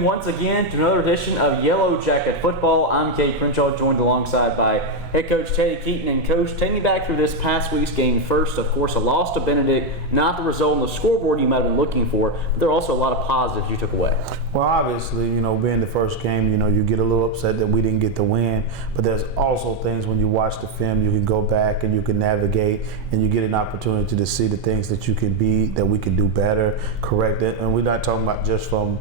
in once again to another edition of Yellow Jacket Football. I'm Kate Crenshaw, joined alongside by head coach Teddy Keaton. And coach, take me back through this past week's game. First, of course, a loss to Benedict, not the result on the scoreboard you might have been looking for, but there are also a lot of positives you took away. Well, obviously, being the first game, you get a little upset that we didn't get the win, but there's also things when you watch the film, you can go back and you can navigate and you get an opportunity to see the things that you can be, that we can do better, correct it. And we're not talking about just from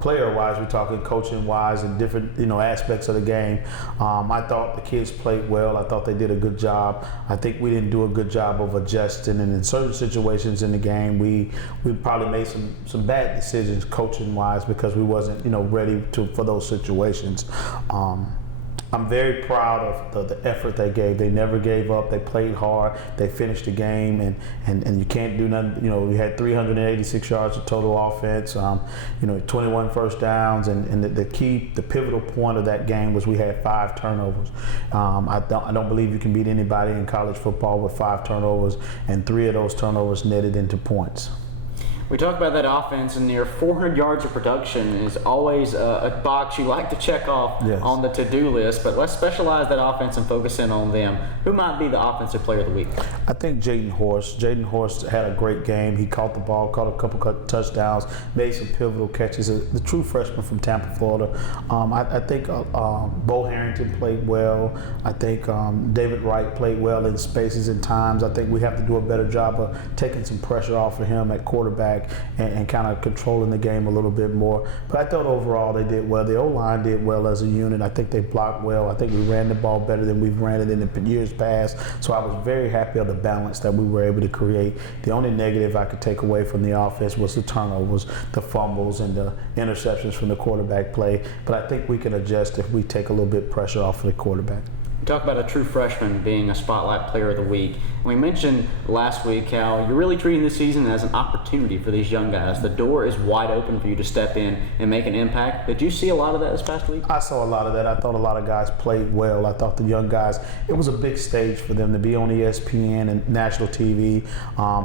player-wise, we're talking coaching-wise and different, aspects of the game. I thought the kids played well. I thought they did a good job. I think we didn't do a good job of adjusting, and in certain situations in the game, we probably made some bad decisions coaching-wise because we wasn't, ready for those situations. I'm very proud of the effort they gave. They never gave up. They played hard. They finished the game, and you can't do nothing. We had 386 yards of total offense, 21 first downs, and the pivotal point of that game was we had 5 turnovers. I don't believe you can beat anybody in college football with 5 turnovers, and 3 of those turnovers netted into points. We talk about that offense, and near 400 yards of production is always a box you like to check off on the to-do list, but let's specialize that offense and focus in on them. Who might be the offensive player of the week? I think Jaden Horst. Jaden Horst had a great game. He caught the ball, caught a couple touchdowns, made some pivotal catches. The true freshman from Tampa, Florida. I think Bo Harrington played well. I think David Wright played well in spaces and times. I think we have to do a better job of taking some pressure off of him at quarterback and kind of controlling the game a little bit more. But I thought overall they did well. The O-line did well as a unit. I think they blocked well. I think we ran the ball better than we've ran it in the years past. So I was very happy of the balance that we were able to create. The only negative I could take away from the offense was the turnovers, the fumbles, and the interceptions from the quarterback play. But I think we can adjust if we take a little bit pressure off of the quarterback. Talk about a true freshman being a spotlight player of the week. We mentioned last week how you're really treating this season as an opportunity for these young guys. The door is wide open for you to step in and make an impact. Did you see a lot of that this past week? I saw a lot of that. I thought a lot of guys played well. I thought the young guys, it was a big stage for them to be on ESPN and national TV.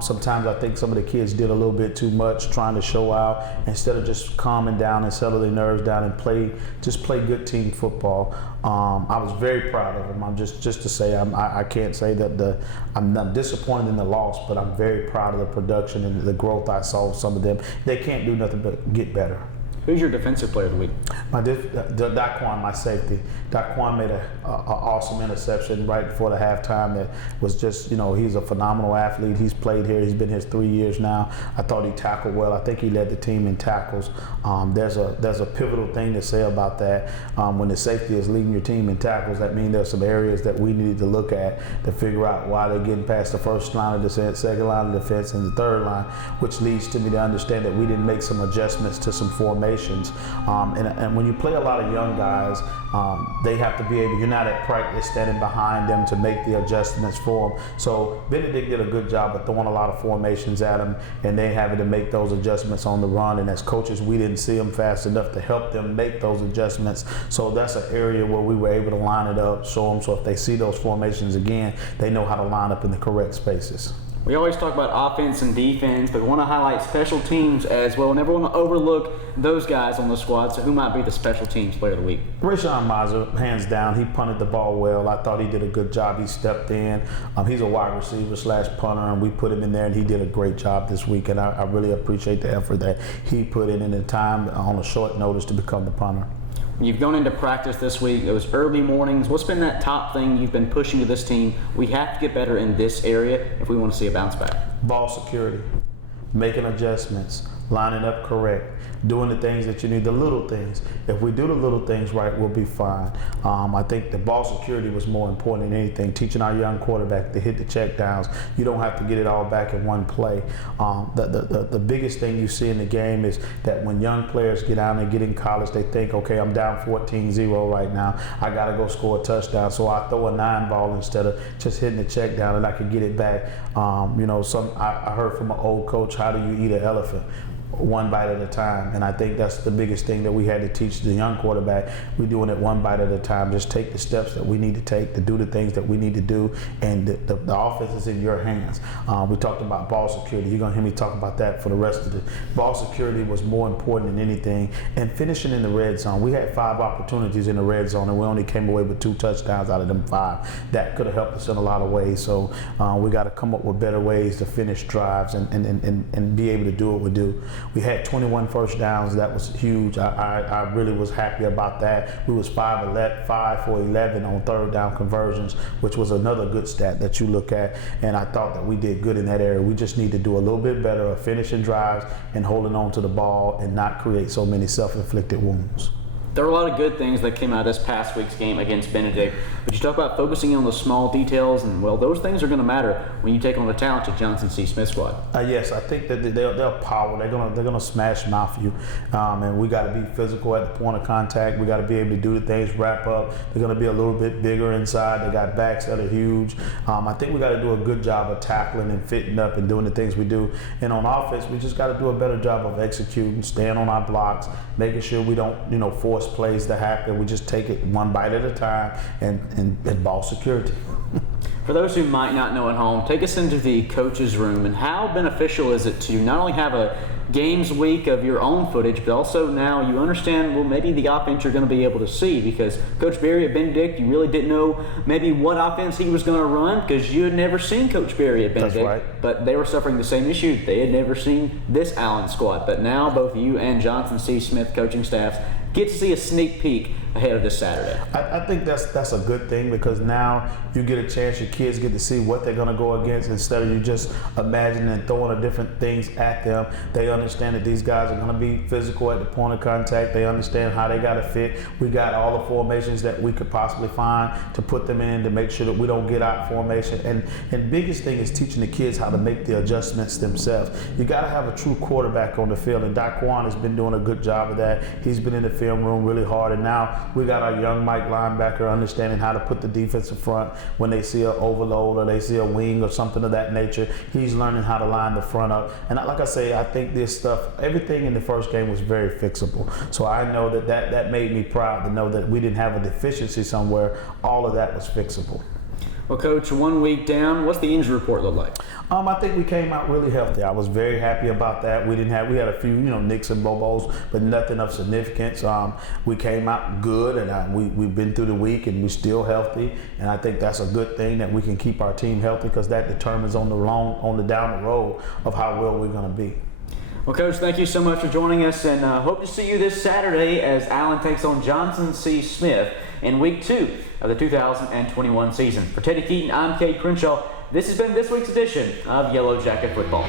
Sometimes I think some of the kids did a little bit too much trying to show out instead of just calming down and settle their nerves down and play good team football. I was very proud of them. I'm just to say I can't say that I'm not disappointed in the loss, but I'm very proud of the production and the growth I saw with some of them. They can't do nothing but get better. Who's your defensive player of the week? Daquan, my safety. Daquan made an awesome interception right before the halftime that was just, he's a phenomenal athlete. He's played here. He's been here 3 years now. I thought he tackled well. I think he led the team in tackles. There's a pivotal thing to say about that. When the safety is leading your team in tackles, that means there's some areas that we needed to look at to figure out why they're getting past the first line of defense, second line of defense, and the third line, which leads to me to understand that we didn't make some adjustments to some formations. And when you play a lot of young guys, they have to be able, you're not at practice standing behind them to make the adjustments for them. So Benedict did a good job of throwing a lot of formations at them, and they having to make those adjustments on the run. And as coaches, we didn't see them fast enough to help them make those adjustments. So that's an area where we were able to line it up, show them, so if they see those formations again, they know how to line up in the correct spaces. We always talk about offense and defense, but we want to highlight special teams as well. Never want to overlook those guys on the squad. So who might be the special teams player of the week? Rashawn Mizer, hands down, he punted the ball well. I thought he did a good job. He stepped in. He's a wide receiver / punter, and we put him in there, and he did a great job this week. And I really appreciate the effort that he put in the time on a short notice to become the punter. You've gone into practice this week. It was early mornings. What's been that top thing you've been pushing to this team? We have to get better in this area if we want to see a bounce back. Ball security, making adjustments, lining up correct, doing the things that you need, the little things. If we do the little things right, we'll be fine. I think the ball security was more important than anything. Teaching our young quarterback to hit the check downs. You don't have to get it all back in one play. The biggest thing you see in the game is that when young players get out and get in college, they think, okay, I'm down 14-0 right now. I got to go score a touchdown. So I throw a 9-ball instead of just hitting the check down, and I can get it back. I heard from an old coach, how do you eat an elephant? one bite at a time. And I think that's the biggest thing that we had to teach the young quarterback. We're doing it one bite at a time. Just take the steps that we need to take to do the things that we need to do, and the offense is in your hands. We talked about ball security. You're going to hear me talk about that for the rest of the ball security was more important than anything. And finishing in the red zone. We had 5 opportunities in the red zone, and we only came away with 2 touchdowns out of them 5. That could have helped us in a lot of ways. So we got to come up with better ways to finish drives and be able to do what we do. We had 21 first downs. That was huge. I really was happy about that. We was 5 for 11 on third down conversions, which was another good stat that you look at. And I thought that we did good in that area. We just need to do a little bit better of finishing drives and holding on to the ball and not create so many self-inflicted wounds. There were a lot of good things that came out of this past week's game against Benedict, but you talk about focusing on the small details, and well, those things are going to matter when you take on the talented Johnson C. Smith squad. Yes, I think that they're power. They're gonna smash mouth you, and we got to be physical at the point of contact. We got to be able to do the things, wrap up. They're going to be a little bit bigger inside. They got backs that are huge. I think we got to do a good job of tackling and fitting up and doing the things we do. And on offense, we just got to do a better job of executing, staying on our blocks, making sure we don't force plays to happen. We just take it one bite at a time and ball security. For those who might not know at home, take us into the coach's room, and how beneficial is it to not only have a games week of your own footage, but also now you understand, well, maybe the offense you're going to be able to see, because Coach Berry at Benedict, you really didn't know maybe what offense he was going to run because you had never seen Coach Berry at Benedict. That's right. But they were suffering the same issue. They had never seen this Allen squad. But now both you and Johnson C. Smith coaching staffs get to see a sneak peek ahead of this Saturday. I think that's a good thing, because now you get a chance, your kids get to see what they're going to go against instead of you just imagining and throwing the different things at them. They understand that these guys are going to be physical at the point of contact. They understand how they got to fit. We got all the formations that we could possibly find to put them in to make sure that we don't get out formation. And biggest thing is teaching the kids how to make the adjustments themselves. You got to have a true quarterback on the field, and Daquan has been doing a good job of that. He's been in the film room really hard, and now we got our young Mike linebacker understanding how to put the defensive front when they see an overload or they see a wing or something of that nature. He's learning how to line the front up. And like I say, I think this stuff, everything in the first game was very fixable. So I know that made me proud to know that we didn't have a deficiency somewhere. All of that was fixable. Well, Coach, 1 week down, what's the injury report look like? I think we came out really healthy. I was very happy about that. We had a few, nicks and bobos, but nothing of significance. We came out good, and we've been through the week, and we're still healthy. And I think that's a good thing, that we can keep our team healthy, because that determines on the down the road of how well we're going to be. Well, Coach, thank you so much for joining us, and hope to see you this Saturday as Allen takes on Johnson C. Smith in Week 2 of the 2021 season. For Teddy Keaton, I'm Kate Crenshaw. This has been this week's edition of Yellow Jacket Football.